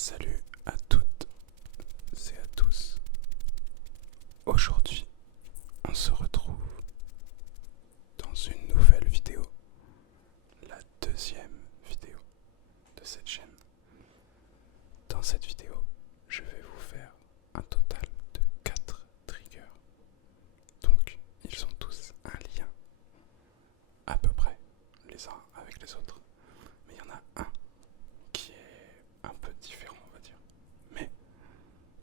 Salut à toutes et à tous. Aujourd'hui, on se retrouve dans une nouvelle vidéo, la deuxième vidéo de cette chaîne. Dans cette vidéo, je vais vous faire un total de 4 triggers. Donc, ils ont tous un lien, à peu près, les uns avec les autres. Mais il y en a un qui est un peu différent, on va dire. Mais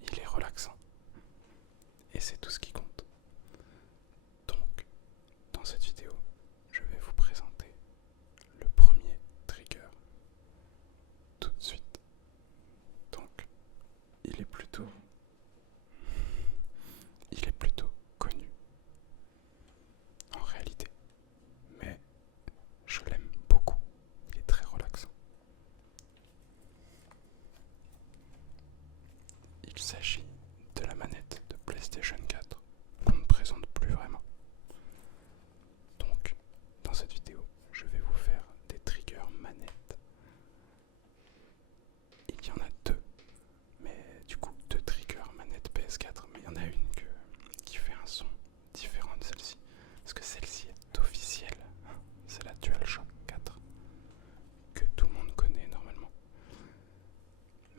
il est relaxant. Et c'est tout ce qui compte. Donc, dans cette vidéo, je vais vous présenter le premier trigger tout de suite. Donc, il est plutôt connu en réalité, mais je l'aime beaucoup. Il est très relaxant. Il s'agit de la manette de PlayStation 4 qu'on ne présente plus vraiment. Donc, dans cette vidéo, je vais vous faire des triggers manettes. Il y en a deux, mais du coup, deux triggers manettes PS4, mais il y en a une qui fait un son différent de celle-ci. Parce que celle-ci est officielle, hein, c'est la DualShock 4, que tout le monde connaît normalement.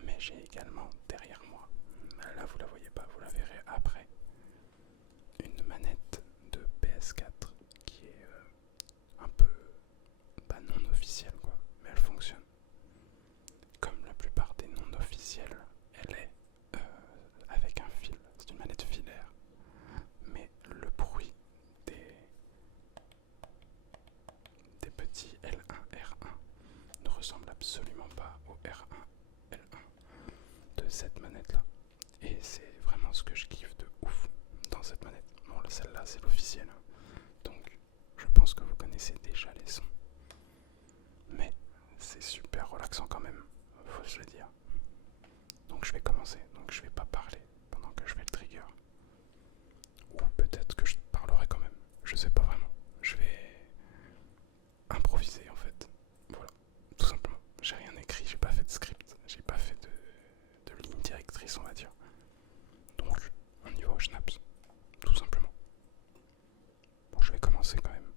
Mais j'ai également derrière moi, là vous la voyez pas, vous la verrez après, une manette de PS4 qui est un peu pas non officielle quoi, mais elle fonctionne. Comme la plupart des non officiels, elle est avec un fil, c'est une manette filaire. Mais le bruit des petits L1, R1 ne ressemble absolument pas au R1, L1 de cette manette là. Et c'est vraiment ce que je kiffe de ouf dans cette manette. Bon, celle-là c'est l'officiel, donc je pense que vous connaissez déjà les sons. Mais c'est super relaxant quand même, faut se le dire. Donc je vais commencer, donc je vais pas parler pendant que je fais le trigger. Ou peut-être que je parlerai quand même, je sais pas vraiment. Je vais improviser en fait. Voilà, tout simplement. J'ai rien écrit, j'ai pas fait de script, j'ai pas fait de ligne directrice on va dire. Donc on y va au schnaps, tout simplement. Bon, je vais commencer quand même.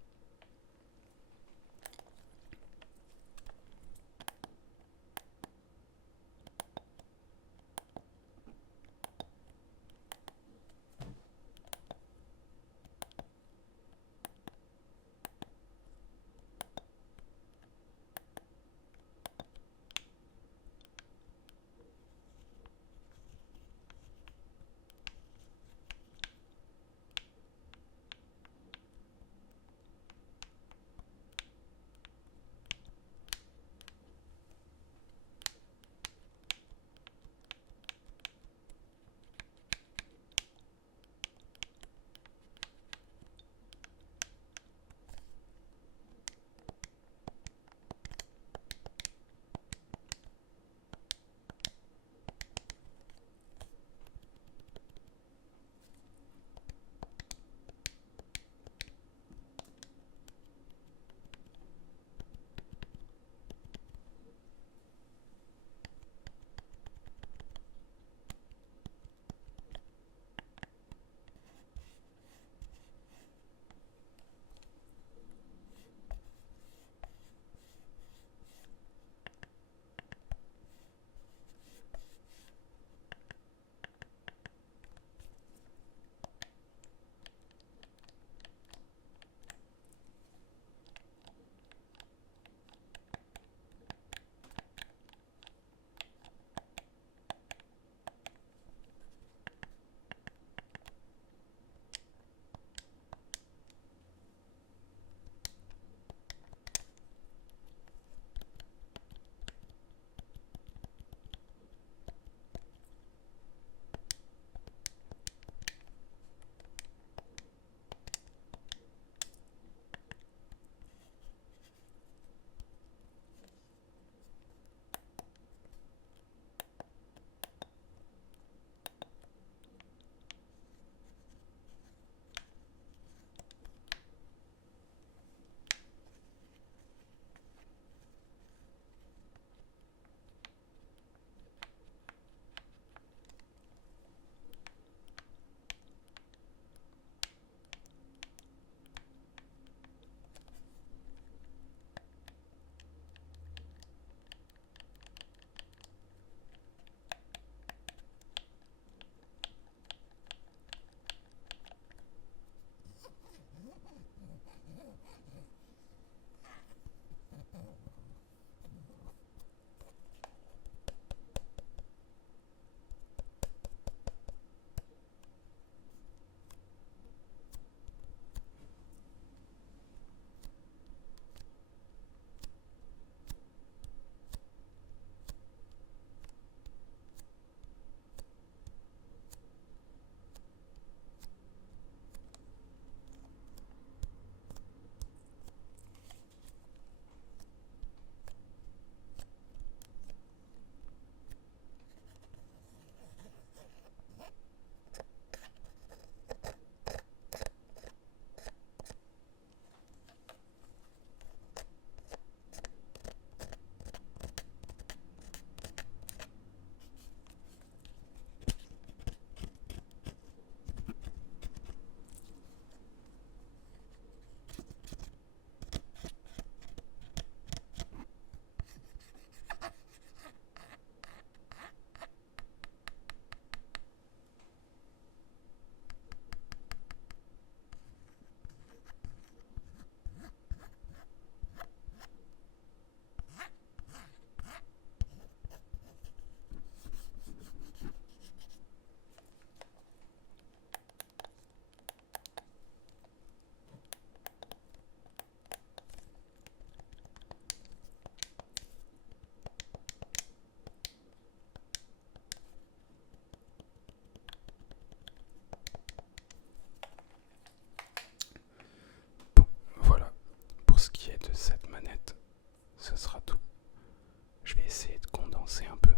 avancer un peu,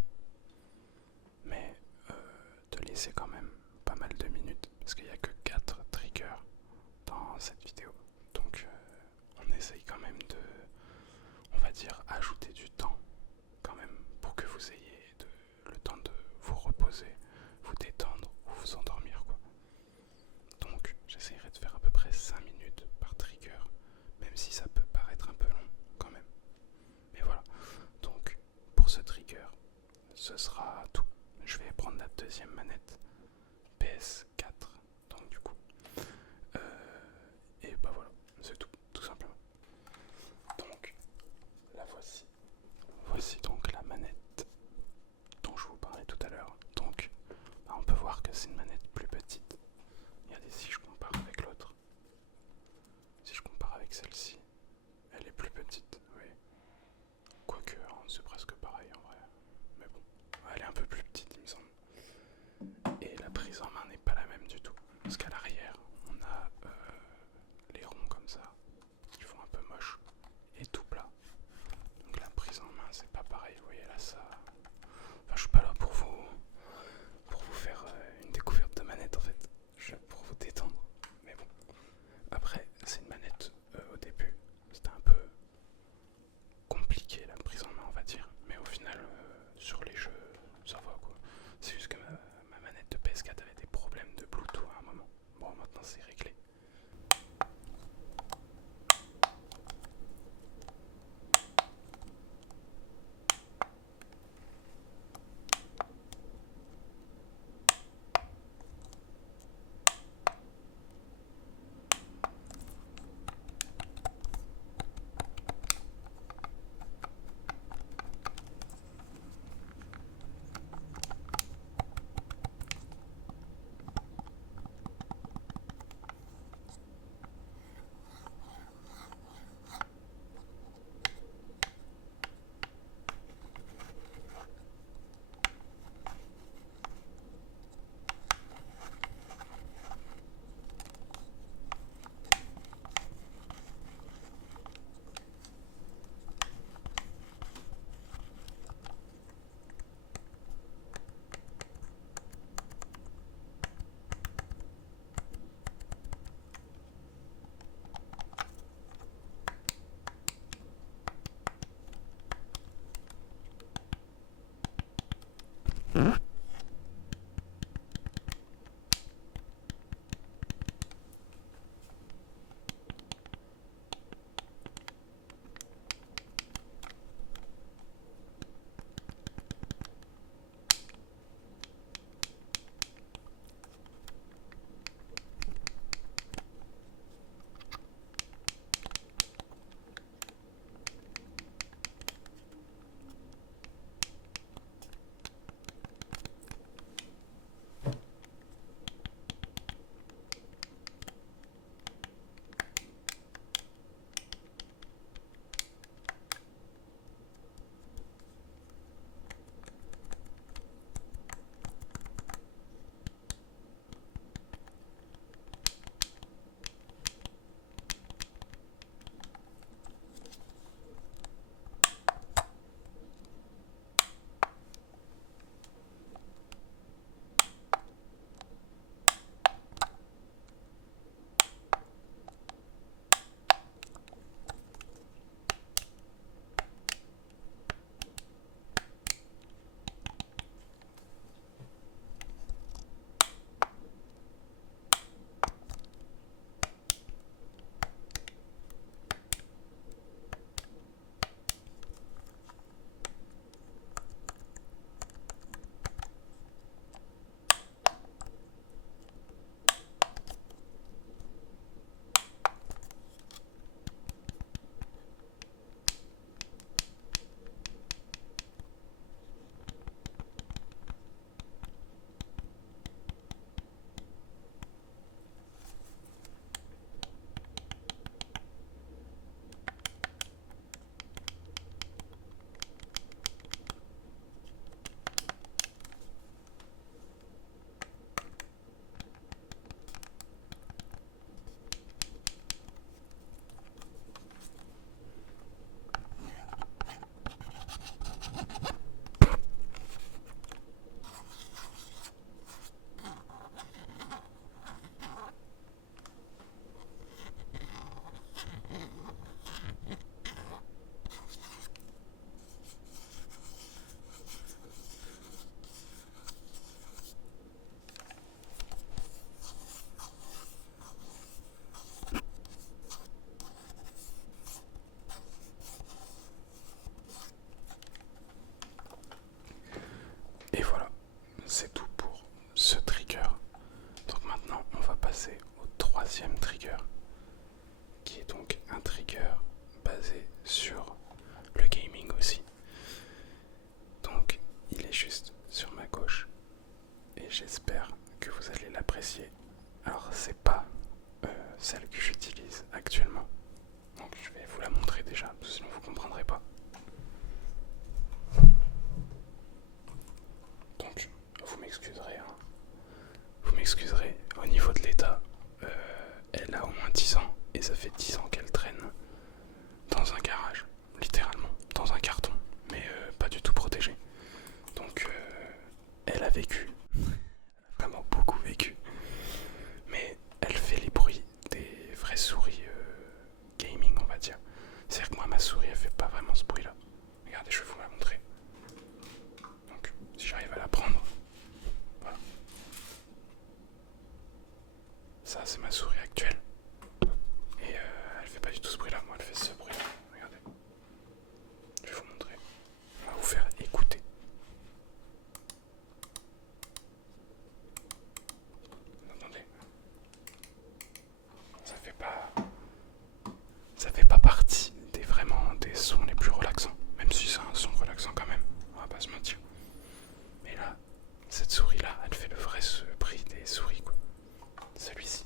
mais de laisser quand même pas mal de minutes, parce qu'il n'y a que 4 triggers dans cette vidéo. Donc on essaye quand même de, on va dire, ajouter du temps quand même pour que vous ayez le temps de vous reposer, vous détendre ou vous endormir quoi. Donc j'essaierai de faire à peu près 5 minutes par trigger, même si ça peut paraître un peu long quand même. Mais voilà, donc pour ce trigger, ce sera tout. Je vais prendre la deuxième manette PS4, donc du coup. Et bah voilà, c'est tout simplement. Donc la voici. Voici donc la manette dont je vous parlais tout à l'heure. Donc bah, on peut voir que c'est une manette plus petite. Regardez, si je compare avec l'autre, si je compare avec celle-ci, elle est plus petite, oui. Quoique, hein, c'est presque pareil en vrai. Mais bon, elle est un peu plus petite, il me semble. Et la prise en main n'est pas la même du tout. Parce qu'à l'arrière, on a les ronds comme ça, qui font un peu moche, et tout plat. Donc la prise en main, c'est pas pareil. Vous voyez là, ça. Enfin, je suis pas là pour vous faire une découverte de manette en fait. Je suis là pour vous détendre. Mais bon. Après, c'est une manette au début. C'était un peu compliqué la prise en main, on va dire. Mais au final, sur les jeux, ça va quoi. C'est juste que ma manette de PS4 avait des problèmes de Bluetooth à un moment. Bon, maintenant c'est réglé. juste sur ma gauche et j'espère que vous allez l'apprécier. Alors c'est pas celle que j'utilise actuellement, donc je vais vous la montrer déjà, parce que sinon vous comprendrez pas. Donc vous m'excuserez, hein. Vous m'excuserez, au niveau de l'état, elle a au moins 10 ans et ça fait 10 ans qu'elle traîne dans un garage, littéralement, dans un carton, mais pas du tout protégé. Donc elle a vécu, vraiment beaucoup vécu, mais elle fait les bruits des vraies souris gaming, on va dire. C'est-à-dire que moi ma souris elle fait pas vraiment ce bruit là. Regardez, je vais vous la montrer. Donc si j'arrive à la prendre, voilà. Ça c'est ma souris actuelle. Et elle fait pas du tout ce bruit là, moi elle fait ce bruit là. Regardez. Je vais vous montrer. On va vous faire écouter. Vous entendez? Ça fait pas partie des sons les plus relaxants. Même si c'est un son relaxant quand même, on va pas se mentir. Mais là, cette souris là, elle fait le vrai bruit des souris quoi. Celui-ci.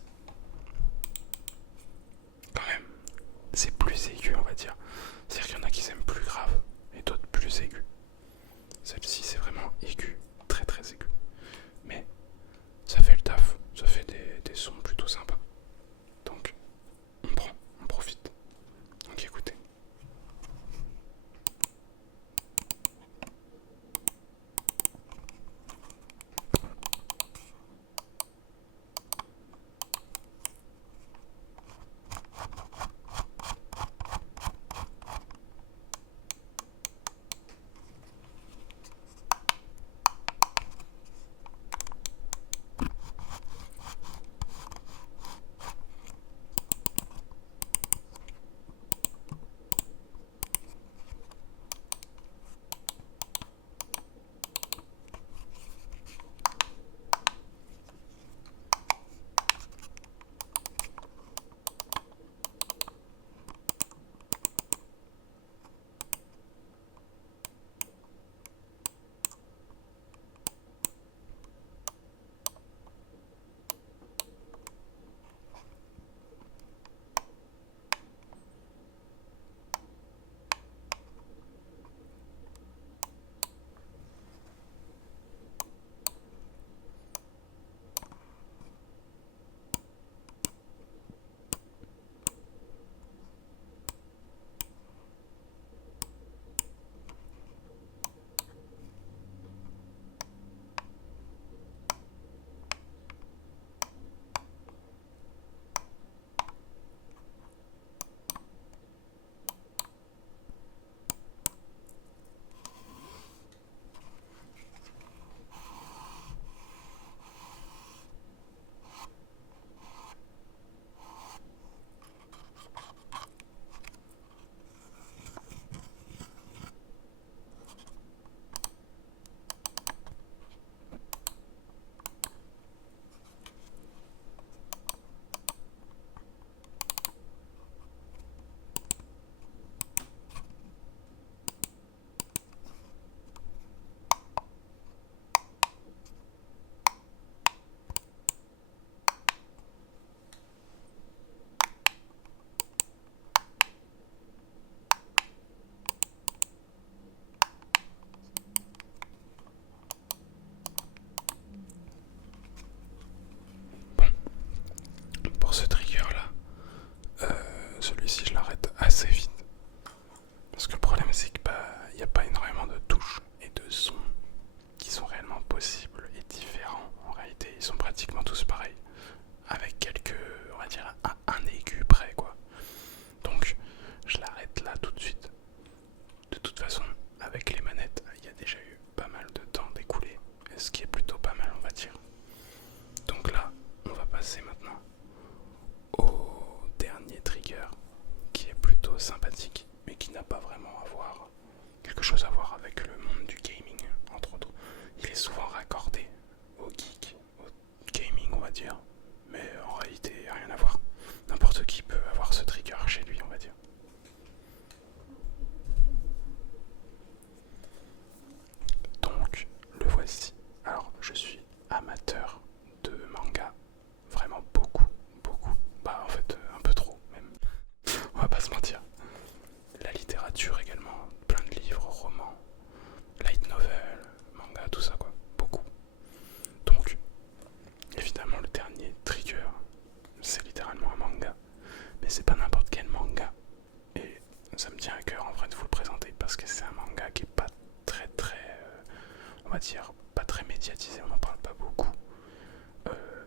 va dire, pas très médiatisé, on n'en parle pas beaucoup.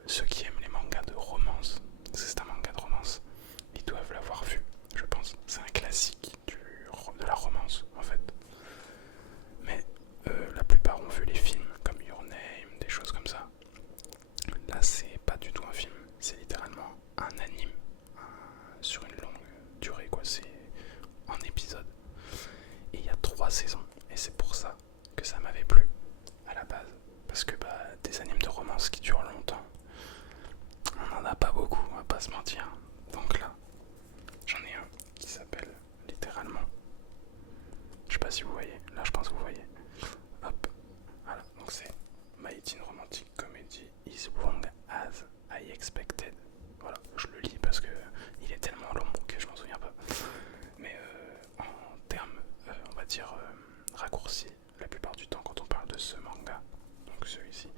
Ceux qui aiment les mangas de romance, c'est un manga de romance, ils doivent l'avoir vu, je pense. C'est un classique de la romance, en fait. Mais la plupart ont vu les films, comme Your Name, des choses comme ça. Là, c'est pas du tout un film, c'est littéralement un anime sur une longue durée, quoi. C'est en épisode. Et il y a 3 saisons, et c'est pour ça que ça m'avait plu à la base. Parce que des animes de romance qui durent longtemps, on n'en a pas beaucoup, on va pas se mentir. Donc là, j'en ai un qui s'appelle littéralement, je sais pas si vous voyez, là je pense que vous voyez. Hop, voilà, donc c'est My Teen Romantic Comedy is wrong as I expected. Voilà, je le lis parce que il est tellement long que je m'en souviens pas. Mais en termes, on va dire raccourcis, la plupart du temps quand on parle de ce manga, donc celui-ci,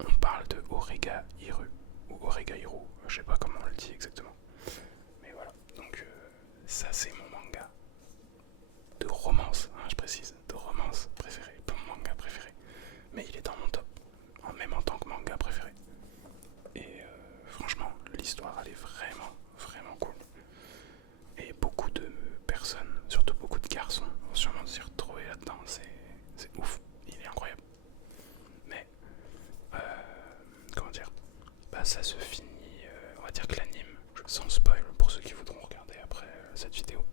on parle de Orega Hiru, ou Orega Hiru, je sais pas comment on le dit exactement. Mais voilà, donc ça c'est mon manga de romance, hein, je précise, de romance préféré, pas mon manga préféré. Mais il est dans mon top, même en tant que manga préféré. Et franchement, l'histoire elle est vraiment, vraiment cool. Et beaucoup de personnes, surtout beaucoup de garçons, vont sûrement s'y retrouver là-dedans, c'est ouf, il est incroyable. Mais, comment dire, ça se finit, on va dire que l'anime, sans spoil, pour ceux qui voudront regarder après cette vidéo,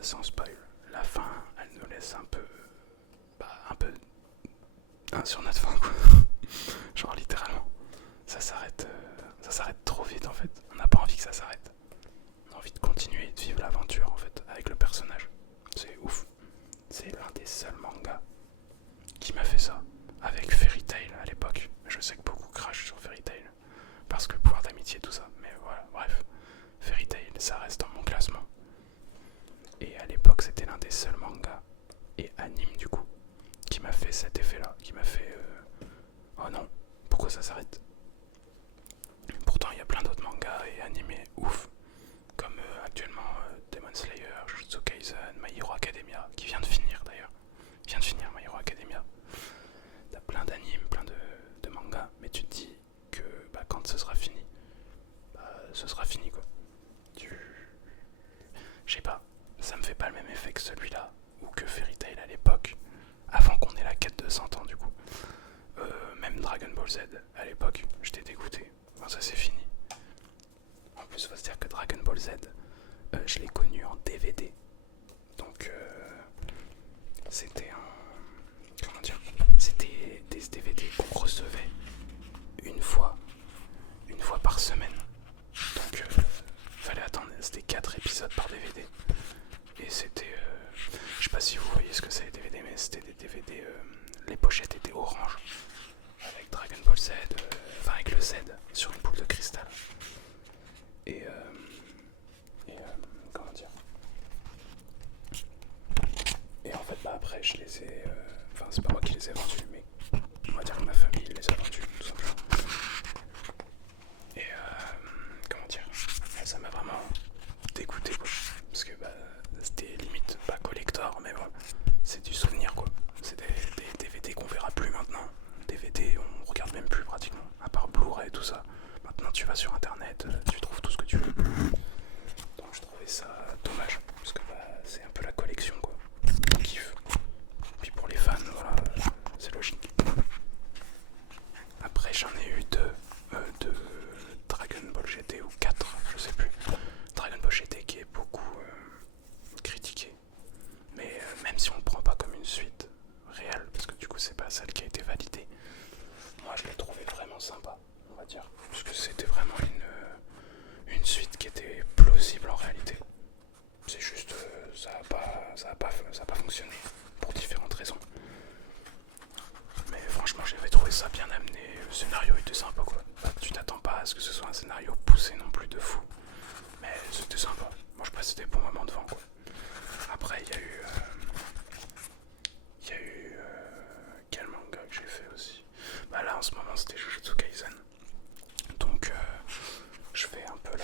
sans spoil, la fin, elle nous laisse un peu sur notre fin, quoi. Genre littéralement, ça s'arrête trop vite en fait, on n'a pas envie que ça s'arrête. On a envie de continuer de vivre l'aventure en fait avec le personnage. C'est ouf. C'est l'un des seuls mangas qui m'a fait ça. Avec Fairy Tail à l'époque. Je sais que beaucoup crachent sur Fairy Tail parce que le pouvoir d'amitié tout ça. Mais voilà, bref. Fairy Tail, ça reste dans mon classement. Et à l'époque, c'était l'un des seuls mangas et animes du coup qui m'a fait cet effet-là, qui m'a fait oh non, pourquoi ça s'arrête? Pourtant, il y a plein d'autres mangas et animés ouf. Comme actuellement Demon Slayer, Jujutsu Kaisen, My Hero Academia, qui vient de finir d'ailleurs. Vient de finir My Hero Academia. T'as plein d'animes, plein de mangas, mais tu te dis que quand ce sera fini, ce sera fini quoi. Je sais pas, ça me fait pas le même effet que celui-là, ou que Fairy Tail à l'époque, avant qu'on ait la quête de 100 ans du coup. Même Dragon Ball Z à l'époque, j'étais dégoûté. Enfin, ça c'est fini. En plus, il faut se dire que Dragon Ball Z, je l'ai connu en DVD. Donc, c'était un. Comment dire? C'était des DVD qu'on recevait une fois par semaine. Donc, fallait attendre. C'était 4 épisodes par DVD. Et c'était. Je sais pas si vous voyez ce que c'est les DVD, mais c'était des DVD. Les pochettes étaient orange. Avec Dragon Ball Z, enfin avec le Z sur une boule de cristal. Et comment dire? Et en fait, après, je les ai. Enfin, c'est pas moi qui les ai vendus, mais on va dire que ma famille les a vendus, tout simplement. Et comment dire? Ça m'a vraiment dégoûté, quoi. Parce que c'était limite pas collector, mais voilà. C'est du souvenir, quoi. C'est des DVD qu'on verra plus maintenant. DVD, on regarde même plus pratiquement, à part Blu-ray et tout ça. Maintenant, tu vas sur internet, tu trouves tout ce que tu veux. Donc, je trouvais ça dommage, parce que c'est un peu la collection, quoi. On kiffe. Puis pour les fans, voilà, c'est logique. Après, j'en ai eu deux de Dragon Ball GT ou 4, je sais plus. Dragon Ball GT qui est beaucoup critiqué. Mais même si on le prend pas comme une suite réelle, parce que du coup, c'est pas celle qui a été validée, moi je l'ai trouvé vraiment sympa, on va dire. Parce que c'était vraiment une suite qui était plausible en réalité. C'est juste, ça a pas fonctionné pour différentes raisons. Mais franchement, j'avais trouvé ça bien amené. Le scénario était sympa quoi. Tu t'attends pas à ce que ce soit un scénario poussé non plus de fou. Mais c'était sympa. Moi je passais des bons moments devant quoi. Après, il y a eu. Quel manga que j'ai fait aussi? Là en ce moment c'était Jujutsu Kaisen. Donc je fais un peu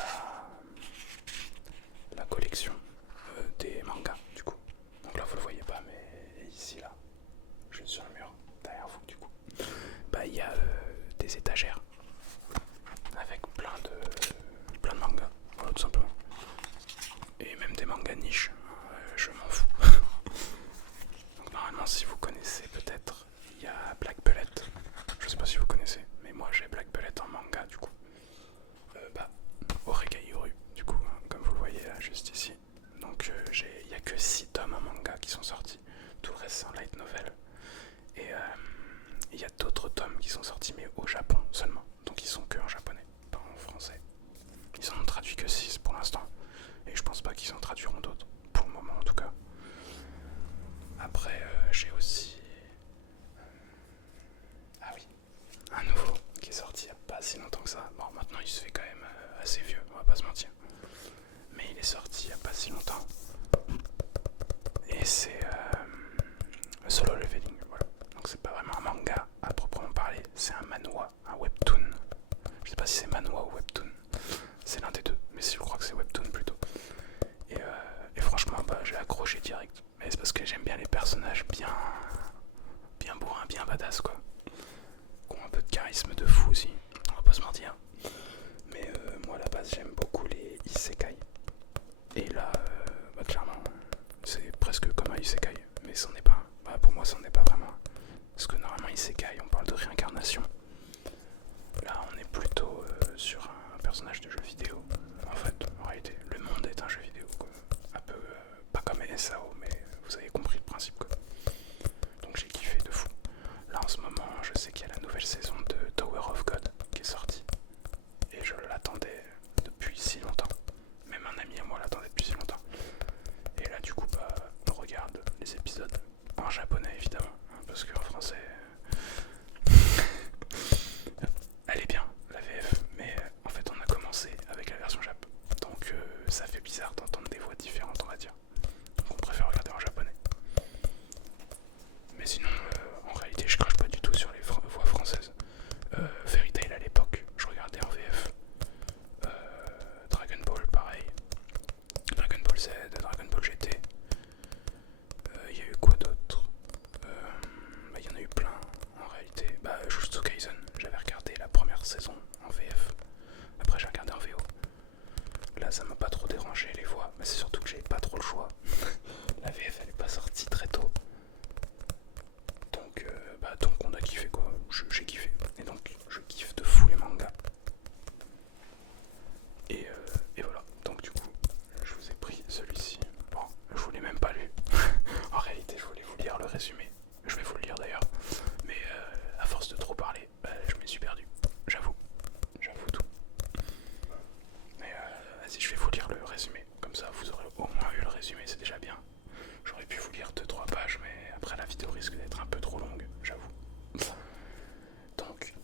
la collection des mangas du coup. Donc là vous le voyez pas mais ici là, juste sur le mur, sont sortis mais au Japon seulement. Donc ils sont que en japonais, pas en français. Ils en ont traduit que 6 pour l'instant. Et je pense pas qu'ils en traduiront d'autres, pour le moment en tout cas. Après j'ai aussi... Ah oui, un nouveau qui est sorti il n'y a pas si longtemps que ça. Bon, maintenant il se fait quand même assez vieux, on va pas se mentir. Mais il est sorti il n'y a pas si longtemps. Et c'est Solo Leveling, voilà. Donc c'est pas vraiment un manga à proprement parler, c'est un manhwa, un webtoon. Je sais pas si c'est manhwa ou webtoon, c'est l'un des deux, mais je crois que c'est webtoon plutôt. Et franchement, bah, j'ai accroché direct. Mais c'est parce que j'aime bien les personnages bien bourrins, bien badass quoi. Qui ont un peu de charisme de fou aussi, on va pas se mentir. Mais moi à la base j'aime beaucoup les isekai. Et là, bah, clairement, c'est presque comme un isekai, mais c'en est pas un. Bah, pour moi, c'en est pas vraiment un. Parce que normalement, isekai, on parle de réincarnation. Là, on est plutôt sur un personnage de jeu vidéo. En fait, en réalité, le monde est un jeu vidéo, quoi. Un peu, pas comme SAO, mais vous avez compris le principe, quoi. Donc j'ai kiffé de fou. Là, en ce moment, je sais qu'il y a la nouvelle saison de Tower of God qui est sortie. Et je l'attendais depuis si longtemps. Même un ami à moi l'attendait depuis si longtemps. Et là du coup bah on regarde les épisodes en japonais évidemment, hein, parce qu'en français elle est bien la VF, mais en fait on a commencé avec la version Jap. Donc ça fait bizarre d'entendre des voix différentes on va dire. Donc on préfère regarder en japonais. Mais sinon en réalité je crache pas du tout sur les voix françaises. Fairy Tail à l'époque, je regardais en VF. Dragon Ball pareil. Dragon Ball Z, Dragon Ball GT. Il y a eu quoi d'autre? Il y en a eu plein en réalité. Jujutsu Kaisen, j'avais regardé la première saison en VF. Après j'ai regardé en VO. Là ça m'a pas trop dérangé les voix, mais c'est surtout que j'avais pas trop le choix. La VF elle est pas sortie très tôt. Donc on a kiffé quoi. J'ai kiffé. Et donc je kiffe de fou les mangas. Et voilà. Donc du coup je vous ai pris celui-ci. Bon, je vous l'ai même pas lu. En réalité, je voulais vous lire le résumé. Je vais vous le lire d'ailleurs. Mais à force de trop parler, je m'y suis perdu. J'avoue tout. Mais vas-y, je vais vous lire le résumé. Comme ça, vous aurez au moins eu le résumé, c'est déjà bien. J'aurais pu vous lire 2-3 pages, mais après la vidéo risque d'être un peu trop longue, j'avoue. Donc,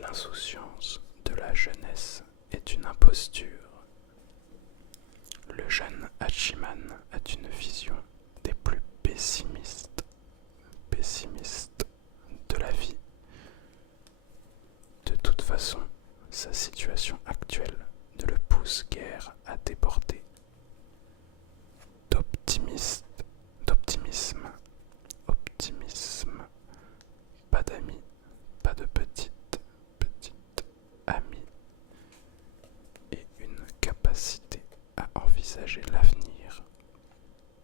l'insouciance de la jeunesse est une imposture. Le jeune Hachiman a une vision des plus pessimistes de la vie. De toute façon, sa situation actuelle ne le pousse guère à déborder d'optimisme, pas d'amis, pas de petite amie, et une capacité à envisager l'avenir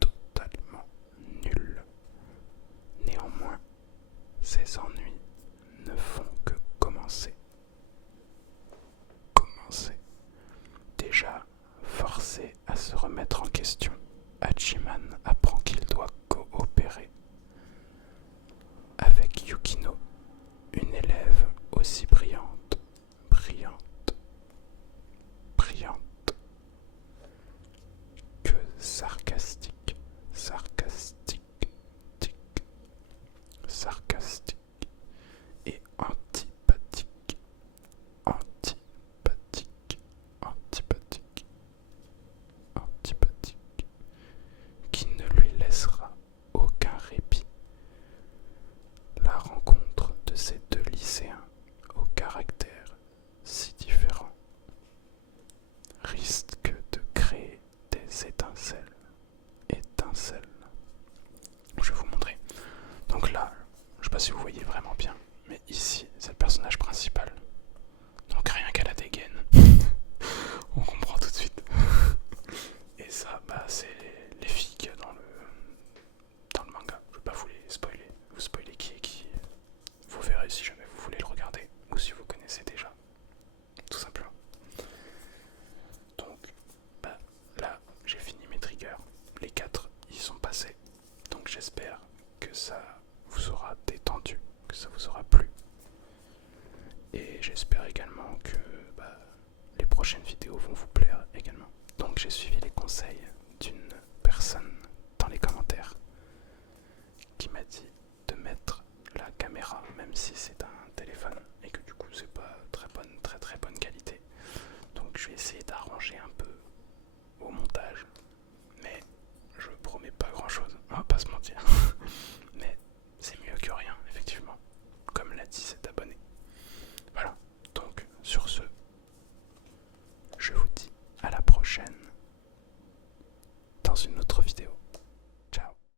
totalement nulle. Néanmoins, ses ennuis ne font que commencer. Déjà forcé à se remettre en question, Hachiman apprend qu'il doit coopérer avec Yukino, une élève aussi brillante que sarcastique et antipathique, qui ne lui laissera aucun répit. La rencontre de ces deux lycéens au caractère si différent risque de créer des étincelles. Je vais vous montrer. Donc là, je sais pas si vous voyez vraiment bien, mais ici, c'est le personnage principal. Donc rien qu'à la dégaine, on comprend tout de suite. Et ça, c'est les filles qu'il y a dans le manga. Je vais pas vous les spoiler. Vous spoiler qui est qui. Vous verrez si jamais vous voulez le regarder ou si vous connaissez déjà. Tout simplement. Donc, là, j'ai fini mes triggers. Les 4, ils sont passés. Donc j'espère que ça vous aura détendu, que ça vous aura plu. Et j'espère également que les prochaines vidéos vont vous plaire également. Donc j'ai suivi les conseils